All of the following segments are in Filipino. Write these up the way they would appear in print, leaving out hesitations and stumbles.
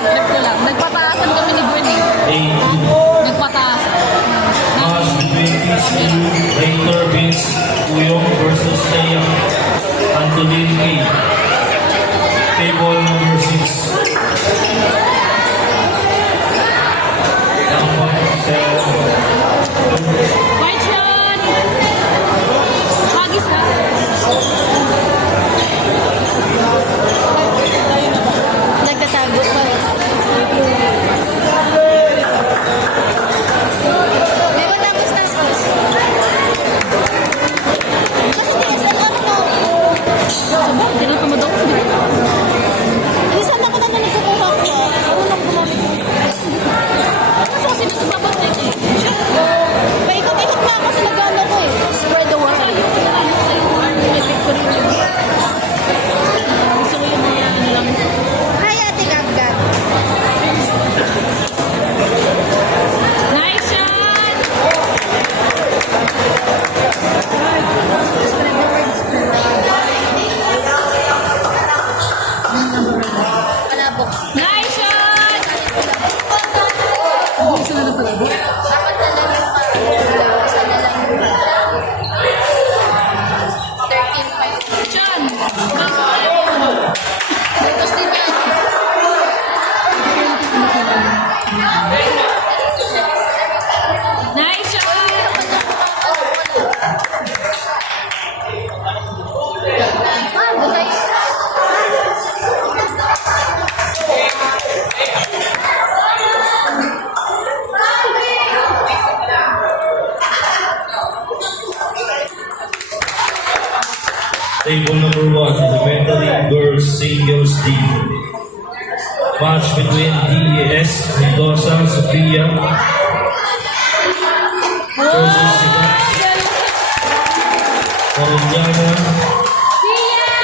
Trip ko lang. Nagpataasan kami ni Gwen eh. Nagpataasan. Match between TCU, Ranger Vince Uyong versus Leia Antonin A. Table number 6. White shot! Hagis na. Nagtatago pa. May matapos na ako. Kasi tiisan lang ako. Saba, tinapa mo daw. Tiisan ako na nagkukuha ko. Unang gumamit ko. Kasi kasi nagpapatay ko. Paikot-ikot na ako sa nagano ko eh. Spread the word. Gusto ko yung mga ano lang. Hi, Ate Gagag. Nice shot! Palabok. Nice shot! Isa na lang palabok. Dapat na lang yung isa na lang yung 13.5. Chan! Tapos din yan. Nice shot! Table number 1, elementary girls singles team. Match between DES Mendoza Sophia versus Coroniana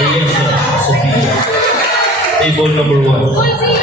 Ayesa Sophia. Table number 1.